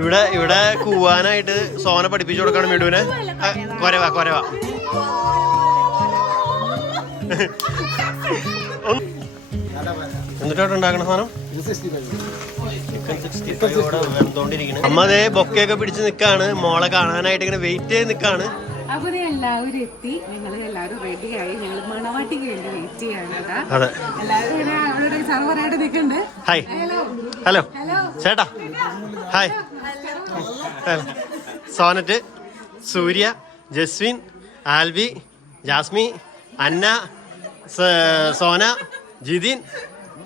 ഇവിടെ കൂവാനായിട്ട് സോന പഠിപ്പിച്ചു കൊടുക്കണം മിടുവിനെ. കൊരവാ കൊരവാ. എന്നിട്ടോട്ട് ഉണ്ടാക്കണ സാധനം ചിക്കൻ 65 വെന്തോണ്ടിരിക്കണേ. അമ്മ അതേ ബൊക്കെയൊക്കെ പിടിച്ച് നിക്കാണ്. മോളെ കാണാനായിട്ട് ഇങ്ങനെ വെയിറ്റ് ചെയ്ത് നിക്കാണ്. അപ്പൊ എല്ലാവരും എത്തി, ഞങ്ങൾ എല്ലാവരും റെഡിയായി. ഞങ്ങൾ മണവാട്ടിക്ക് വേണ്ടി വെയിറ്റ് ചെയ്യാണ്. അതെ, എല്ലാവരും അവരുടെ സർവറായിട്ട് നിൽക്കുന്നുണ്ട്. ഹായ്, ഹലോ ചേട്ടാ, ഹായ്. സോനറ്റ്, സൂര്യ, ജസ്വിൻ, ആൽവി, ജാസ്മി, അന്ന, സോന, ജിതിൻ,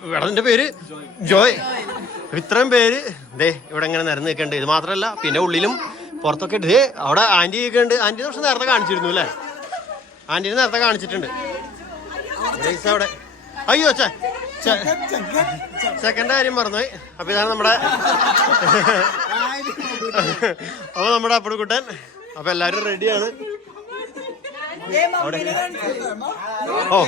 ഇവിടെ പേര് ജോയ്. ഇത്രയും പേര് ദേ ഇവിടെ ഇങ്ങനെ നിരന്ന് നിൽക്കുന്നുണ്ട്. ഇത് മാത്രമല്ല, പിന്നെ ഉള്ളിലും പുറത്തൊക്കെ ഇട്ട് അവിടെ ആന്റി ഒക്കെ ഉണ്ട്. ആന്റി പക്ഷെ നേരത്തെ കാണിച്ചിരുന്നു അല്ലേ? ആന്റിനെ നേരത്തെ കാണിച്ചിട്ടുണ്ട് അവിടെ. അയ്യോ സെക്കൻഡ് കാര്യം മറന്നുപോയി. അപ്പൊ ഇതാണ് നമ്മുടെ അപ്പൊ നമ്മുടെ അപ്പുകുട്ടൻ. അപ്പൊ എല്ലാരും റെഡിയാണ്. ഓ,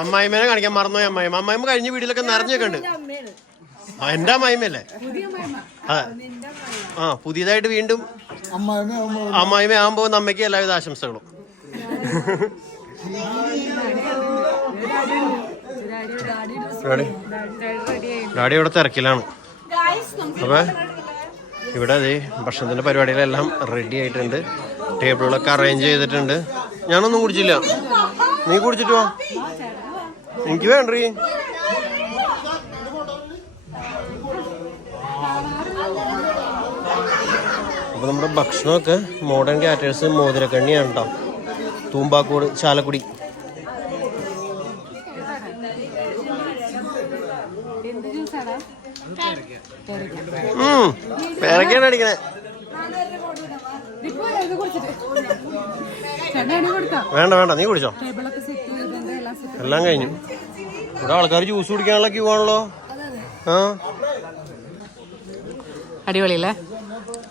അമ്മായിമ്മേനെ കാണിക്കാൻ മറന്നുപോയി. അമ്മായിമ്മ കഴിഞ്ഞ വീട്ടിലൊക്കെ നിറഞ്ഞൊക്കെ ഉണ്ട്. എന്റെ അമ്മായിമ്മല്ലേ? അതെ. ആ, പുതിയതായിട്ട് വീണ്ടും അമ്മായിമ്മ ആകുമ്പോ അമ്മയ്ക്ക് എല്ലാവിധ ആശംസകളും. ഡാഡി ഇവിടെ തിരക്കിലാണ്. അപ്പൊ ഇവിടെ അതേ ഭക്ഷണത്തിന്റെ പരിപാടികളെല്ലാം റെഡി ആയിട്ടുണ്ട്. ടേബിളുകളൊക്കെ അറേഞ്ച് ചെയ്തിട്ടുണ്ട്. ഞാനൊന്നും കുടിച്ചില്ല. നീ കുടിച്ചിട്ട് വാ. എനിക്ക് വേണ്ടീ. അപ്പൊ നമ്മുടെ ഭക്ഷണമൊക്കെ മോഡേൺ കാറ്റേഴ്സ് മോതിരക്കണ്ണിയാണ് കേട്ടോ. തൂമ്പാക്കോട്, ചാലക്കുടി. പേരൊക്കെയാണ് അടിക്കണേ. വേണ്ട വേണ്ട, നീ കുടിച്ചോ. എല്ലാം കഴിഞ്ഞു. ഇവിടെ ആൾക്കാർ ജ്യൂസ് കുടിക്കാനുള്ള ക്യൂ ആണല്ലോ. ആ, അടിപൊളിയല്ലേ?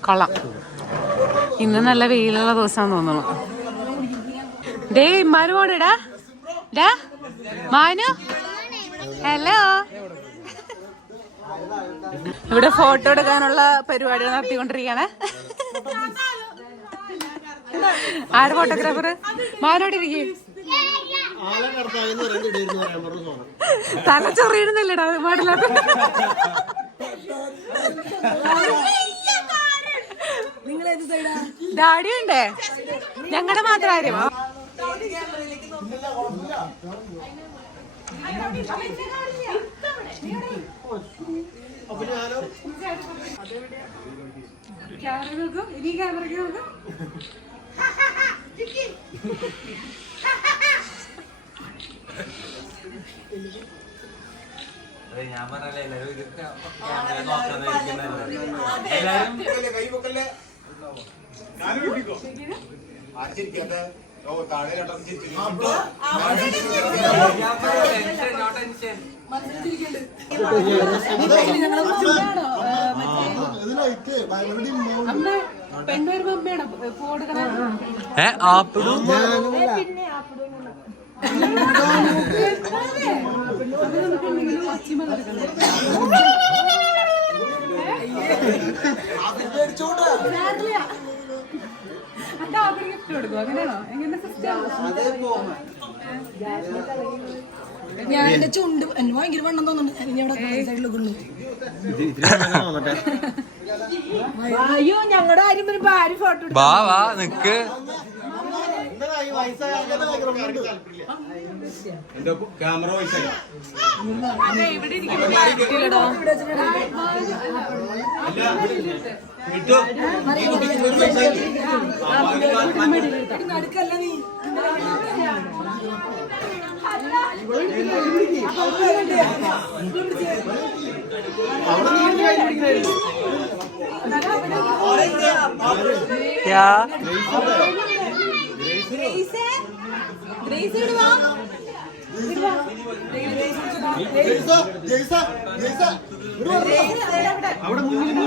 കൊള്ളാം. ഇന്ന് നല്ല വെയിലുള്ള ദിവസമാണെന്ന് തോന്നുന്നു. ഡേ മാനുവാടാ മാനു. ഹലോ. ഇവിടെ ഫോട്ടോ എടുക്കാനുള്ള പരിപാടികൾ നടത്തിക്കൊണ്ടിരിക്കുകയാണ്. ആര് ഫോട്ടോഗ്രാഫർ? മാനോട് ഇരിക്കും. തല ചൊറിയുന്നില്ലടാ പാടില്ല. ഡാഡി ഉണ്ടേ, ഞങ്ങളുടെ മാത്രം ആരും. ക്യാമറ നോക്കും, ഇനി ക്യാമറയ്ക്ക് നോക്കും. ഞാൻ പറഞ്ഞല്ലേ എല്ലാരും ഇത് ക്യാമറ പെണ്ണ് വരുമ്പോ അമ്മയാണോ കൊടുക്കണ? അങ്ങനെയാണോ? എങ്ങനെ സിസ്റ്റം? ഞാൻ എന്റെ ചുണ്ട് എനിക്ക് ഭയങ്കര വണ്ണം തോന്നുന്നുണ്ട്. അയ്യോ, ഞങ്ങളുടെ കാര്യം വരുമ്പോ ആരും ഫോട്ടോ നിക്ക്. ക്യാമറ ഇവിടെ ഇരിക്കുമ്പോ നടക്കല്ല നീ. അവിടെ മുന്നിൽ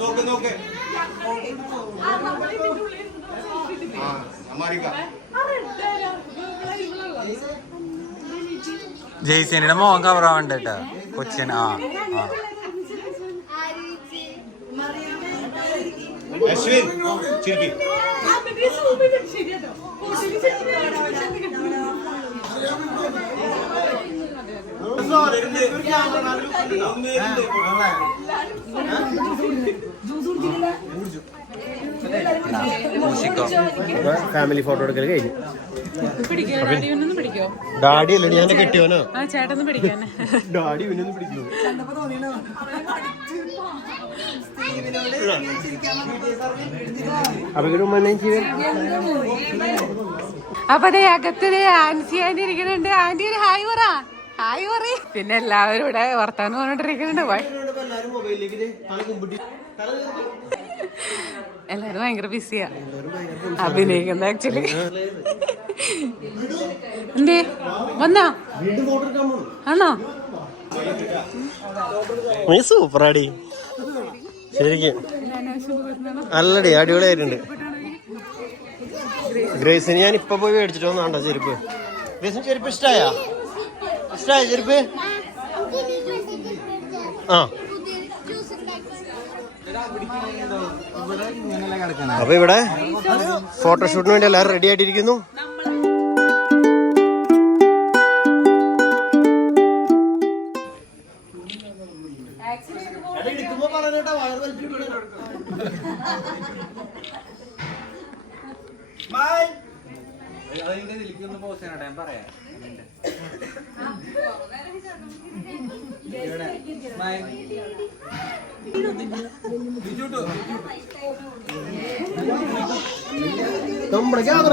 നോക്ക് നോക്ക് ജയ്സേനയുടെ മോൻ കവറാവണ്ട കേട്ടാ കൊച്ചിൻ. അശ്വിൻ ചിരിക്കി ഫാമിലി ഫോട്ടോ എടുക്കൽ കഴിഞ്ഞു. പിടിക്കോ? ഡാഡി അല്ലേ ഞാൻ കെട്ടിയോനോ? ചേട്ടൊന്നും പിടിക്കാൻ. ഡാഡി ഇവനൊന്നും പിടിക്കുന്നു. അപ്പൊ അതെ അകത്ത് ആൻസി ആന്റി ഇരിക്കുന്നുണ്ട്. ആന്റി ഒരു ഹായ് പറ. ഹായ് പറ. പിന്നെ എല്ലാവരും ഇവിടെ വർത്താനം പറഞ്ഞോണ്ടിരിക്കുന്നുണ്ട്. എല്ലാരും ഭയങ്കര ബിസിയാ അഭിനയിക്കുന്നത് ആക്ച്വലി. എന്തേ വന്നാ ആണോ? നീ സൂപ്പറാടി ശരിക്കും. നല്ലടി അടിപൊളിയായിട്ടുണ്ട്. ഗ്രേസിന് ഞാൻ ഇപ്പൊ പോയി മേടിച്ചിട്ട് വന്നാണ്ടോ ചെരുപ്പ്? ഗ്രേസിന് ചെരുപ്പ് ഇഷ്ടായ ചെരുപ്പ്? ആ അപ്പൊ ഇവിടെ ഫോട്ടോഷൂട്ടിന് വേണ്ടി എല്ലാവരും റെഡി ആയിട്ടിരിക്കുന്നു. നമ്മുടെ ക്യാമറ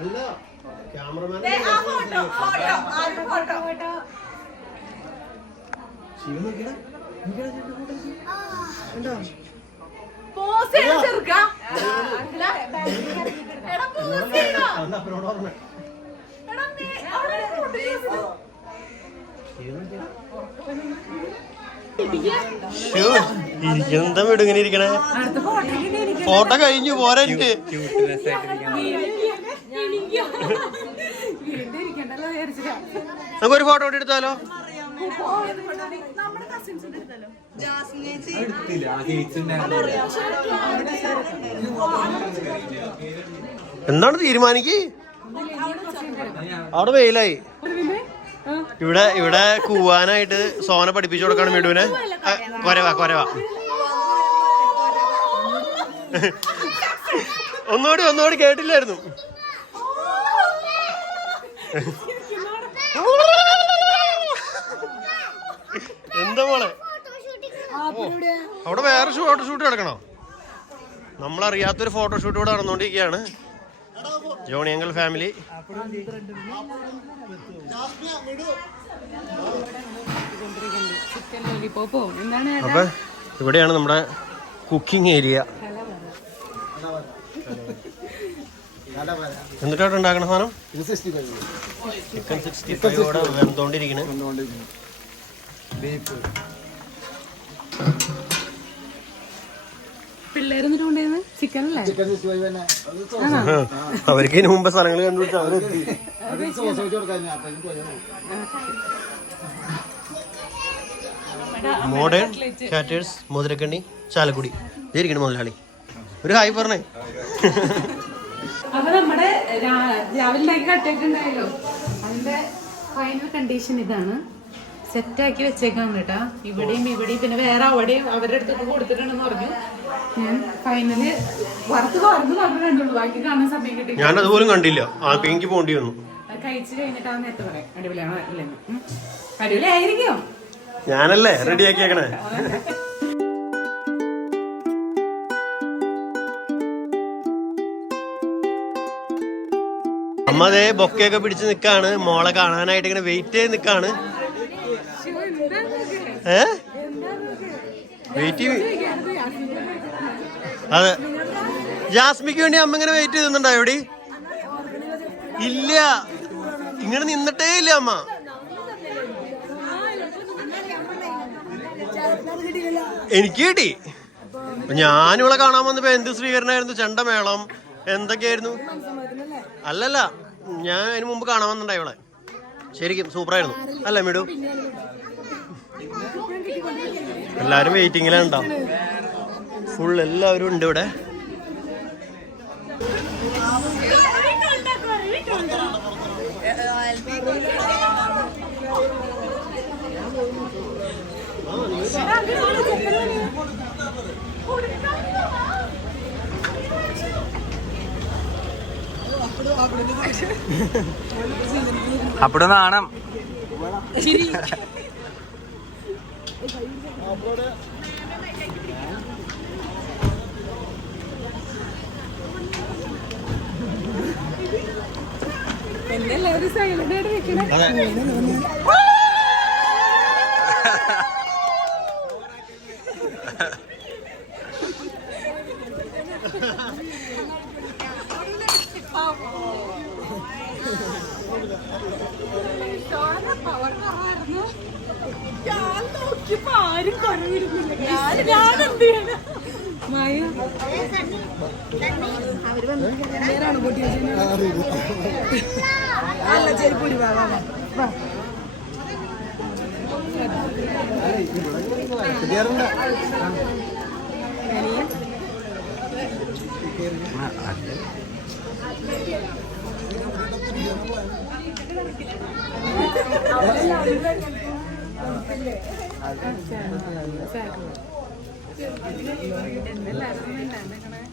അല്ല ക്യാമറമാൻ എന്താ വീട് ഇങ്ങനെ ഇരിക്കണേ? ഫോട്ടോ കഴിഞ്ഞു പോരാ. നമുക്കൊരു ഫോട്ടോ കൂടി എടുത്താലോ? എന്താണ് തീരുമാനിക്ക്? അവിടെ വെയിലായി. ഇവിടെ കൂവാനായിട്ട് സോന പഠിപ്പിച്ചു കൊടുക്കാണ് മിടുവിനെ. കൊരവാ ഒന്നുകൂടി കേട്ടില്ലായിരുന്നു. എന്താ മോളെ അവിടെ വേറെ ഫോട്ടോഷൂട്ട് കിടക്കണോ? നമ്മളറിയാത്തൊരു ഫോട്ടോഷൂട്ട് ഇവിടെ നടന്നുകൊണ്ടിരിക്കുകയാണ്. ജോണിയങ്കൽ ഫാമിലി. അപ്പൊ ഇവിടെയാണ് നമ്മുടെ കുക്കിംഗ് ഏരിയ. എന്നിട്ടാണ് ഉണ്ടാക്കണ സാധനം? ചിക്കൻ 65 ഇവിടെ വെന്തോണ്ടിരിക്കണേ. അവർക്ക് ഇതിന് മുമ്പ് സ്ഥലങ്ങൾ കണ്ടുപിടിച്ച് അവരെത്തി. മോഡേൺ കാറ്റേഴ്സ് മുതിരക്കണ്ണി ചാലക്കുടി. ഇരിക്കണം മുതലാളി. ഒരു ഹായ് പറഞ്ഞേ. അപ്പൊ നമ്മുടെ രാവിലെ കട്ടിട്ടുണ്ടായല്ലോ, അതിന്റെ ഫൈനൽ കണ്ടീഷൻ ഇതാണ്. സെറ്റാക്കി വെച്ചേക്കാണ് കേട്ടാ. ഇവിടെയും പിന്നെ വേറെ അവിടെയും അവരുടെ അടുത്തൊക്കെ കൊടുത്തിട്ടുണ്ടെന്ന് പറഞ്ഞു. ഫൈനല് വറുത്ത് വറുത്ത് മാത്രമേ കണ്ടുള്ളൂ, ബാക്കി കാണാൻ സമയം കിട്ടി. ഞാൻ അതുപോലും കണ്ടില്ല, ആ എനിക്ക് പോണ്ടി വന്നു. അത് കഴിച്ചു കഴിഞ്ഞിട്ടാണ് നേരത്തെ പറയാം അടിപൊളിയാണോ ഇല്ലെന്ന്. അടിപൊളിയായിരിക്കും. ഞാനല്ലേ റെഡിയാക്കിയേക്കണേ. അമ്മ അതേ ബൊക്കെയൊക്കെ പിടിച്ച് നിക്കാണ്, മോളെ കാണാനായിട്ട് ഇങ്ങനെ വെയിറ്റ് ചെയ്ത് നിക്കാണ്. വെയിറ്റ് അതെ, ജാസ്മിക്ക് വേണ്ടി അമ്മ ഇങ്ങനെ വെയിറ്റ് ചെയ്തിട്ടുണ്ടോ? എവിടെ ഇല്ല, ഇങ്ങനെ നിന്നിട്ടേ ഇല്ല അമ്മ. എനിക്ക് കിട്ടി. ഞാനിവളെ കാണാൻ വന്നപ്പോ എന്ത് സ്വീകരണമായിരുന്നു, ചെണ്ടമേളം എന്തൊക്കെയായിരുന്നു. അല്ലല്ല, ഞാൻ അതിന് മുമ്പ് കാണാൻ വന്നിട്ടുണ്ടായി ഇവളെ. ശരിക്കും സൂപ്പറായിരുന്നു അല്ലേ മിടു? എല്ലാരും വെയിറ്റിങ്ങിലുണ്ടാവും, ഫുൾ എല്ലാവരും ഉണ്ട് ഇവിടെ. അപ്പഴ നാണം എല്ലാവരും സൈലന്റ് ആയിട്ട് വെക്കണേ. ഞാൻ നോക്കിയപ്പോ ആരും കുറവിടുന്നില്ല. ഞാൻ എന്ത് ചെയ്യണം? അല്ല ചെരുപ്പൊരു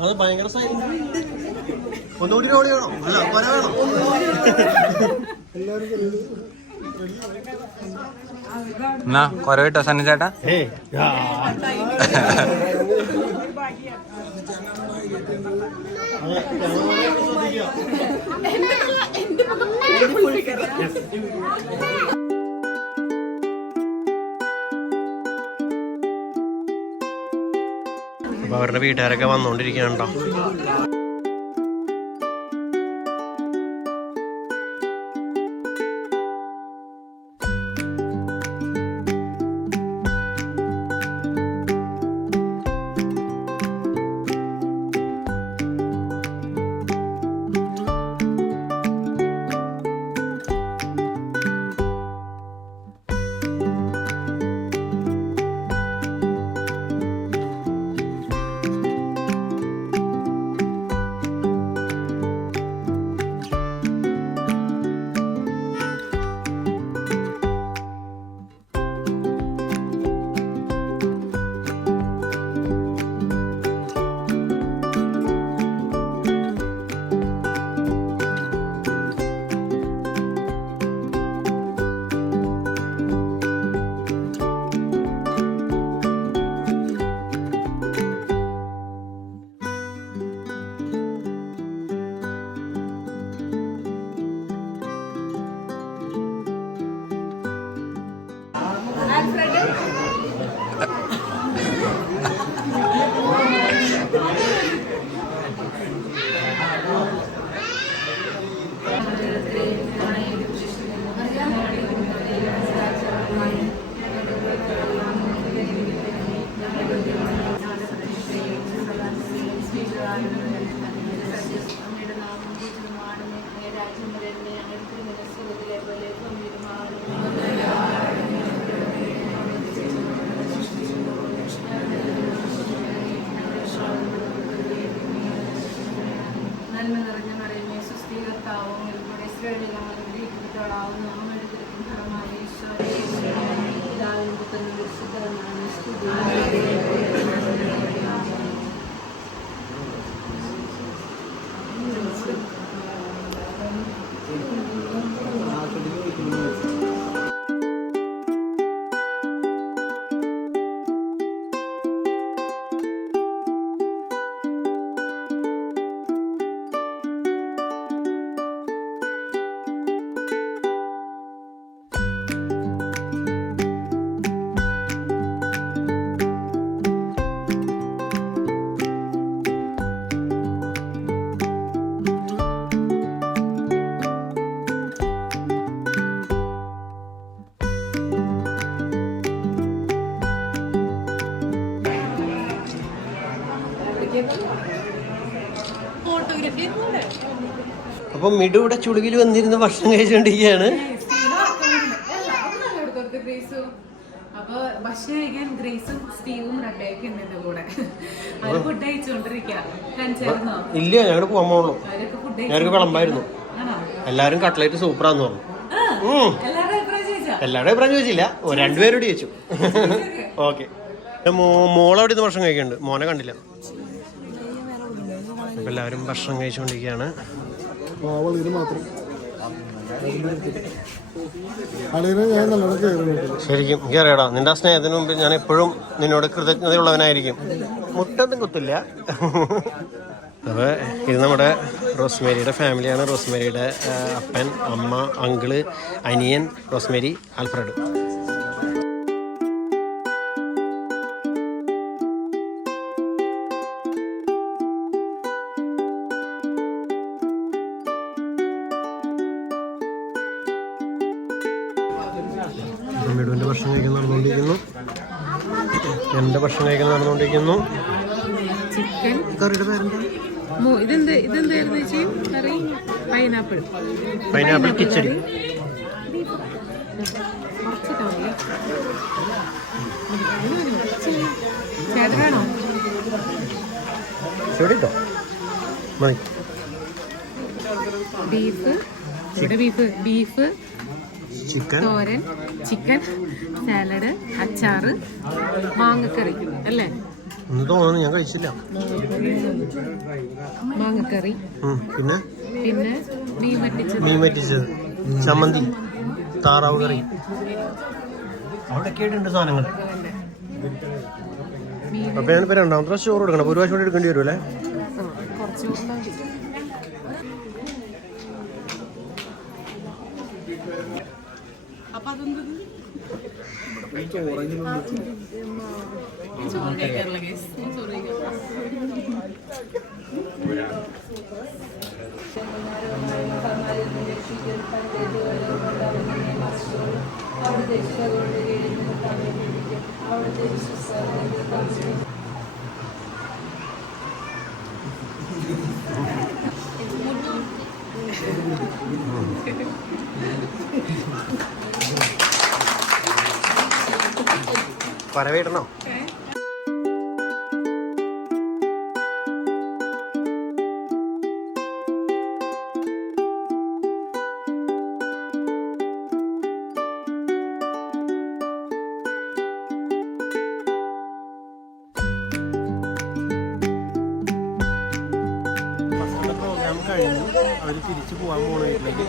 അത് ഭയങ്കര ഒന്നുകൂടി റോളി വേണോ? അല്ല പല വേണോ? എന്നാ കൊറ കിട്ടോ സണ്ണി ചേട്ടാ? അപ്പൊ അവരുടെ വീട്ടുകാരൊക്കെ വന്നോണ്ടിരിക്കണോ. അപ്പൊ മിഡു ഇവിടെ ചുളുകിൽ വന്നിരുന്ന് ഭക്ഷണം കഴിച്ചുകൊണ്ടിരിക്കുകയാണ്. അപ്പൊ ഭക്ഷണം കഴിക്കാൻ ഗ്രേസും സ്റ്റീവും റബേക്കും ഉണ്ട് എന്റെ കൂടെ. അവര് ഫുഡ് കഴിച്ചോണ്ടിരിക്കാ. ഇല്ല, ഞങ്ങള് പോകാൻ പോകുള്ളൂ. ഞങ്ങൾക്ക് വിളമ്പായിരുന്നു. എല്ലാരും കട്ട്ലേറ്റ് സൂപ്പറാന്ന് പറഞ്ഞു. എല്ലാവരുടെ അഭിപ്രായം ചോദിച്ചില്ല, രണ്ടുപേരോട് ചോദിച്ചു. ഓക്കെ. മോളവിടെ നിന്ന് ഭക്ഷണം കഴിക്കുന്നുണ്ട്, മോനെ കണ്ടില്ല. അപ്പൊ എല്ലാവരും ഭക്ഷണം കഴിച്ചുകൊണ്ടിരിക്കുകയാണ്. ശരിക്കും എനിക്കറിയാടാ, നിന്റെ ആ സ്നേഹത്തിന് മുമ്പ് ഞാൻ എപ്പോഴും നിന്നോട് കൃതജ്ഞതയുള്ളവനായിരിക്കും. മുട്ടൊന്നും കുത്തില്ല. അപ്പോൾ ഇത് നമ്മുടെ റോസ്മേരിയുടെ ഫാമിലിയാണ്. റോസ്മേരിയുടെ അപ്പൻ, അമ്മ, അങ്കിള്, അനിയൻ, റോസ്മേരി, ആൽഫ്രഡ്. മിടുവിൻ്റെ ഭക്ഷണം കഴിക്കാൻ നടന്നുകൊണ്ടിരിക്കുന്നു. എൻ്റെ ഭക്ഷണം കഴിക്കാൻ നടന്നുകൊണ്ടിരിക്കുന്നു. ചിക്കൻ കറിയുടെ പേരെന്താ? ഇതെന്തായിരുന്നു ചേച്ചി കറി? പൈനാപ്പിൾ കിച്ചടി. ചേട്ടനാണോ? ചെടിട്ടോ മതി. ബീഫ് ചിക്കൻ തോരൻ, ചിക്കൻ സാലഡ്, അച്ചാറ്, മാങ്ങക്കറി അല്ലേ? ഒന്ന് തോന്നുന്നു, ഞാൻ കഴിച്ചില്ല. മാങ്ങക്കറി, പിന്നെ മീൻ വറ്റിച്ചത്, ചമ്മന്തി, താറാവ് കറി. അവിടെയൊക്കെ ആയിട്ടുണ്ട് സാധനങ്ങൾ. അപ്പൊ ഞാനിപ്പോ രണ്ടാമത്തെ പ്രാവശ്യം ചോറ് എടുക്കണം. ഒരു പ്രാവശ്യം കൂടി എടുക്കേണ്ടി വരും അല്ലേ? പരവേടണോ? കഴിഞ്ഞു. അവർ തിരിച്ചു പോകാൻ പോകണ വീട്ടിലേക്ക്.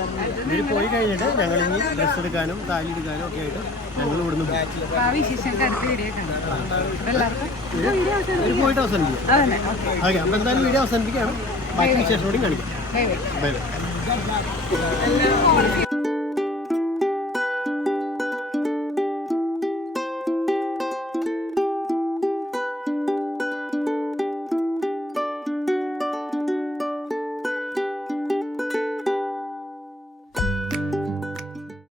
ഇവർ പോയി കഴിഞ്ഞിട്ട് ഞങ്ങൾ ഇനി ഡ്രസ്സ് എടുക്കാനും താലി എടുക്കാനും ഒക്കെ ആയിട്ട് ഞങ്ങൾ ഇവിടുന്ന് ഇവർ പോയിട്ട് അവസാനിപ്പിക്കും. ഓക്കെ, അപ്പം എന്തായാലും വീഡിയോ അവസാനിപ്പിക്കുകയാണ്. ബാക്കി വിശേഷം കൂടി കാണിക്കാം. Bye bye.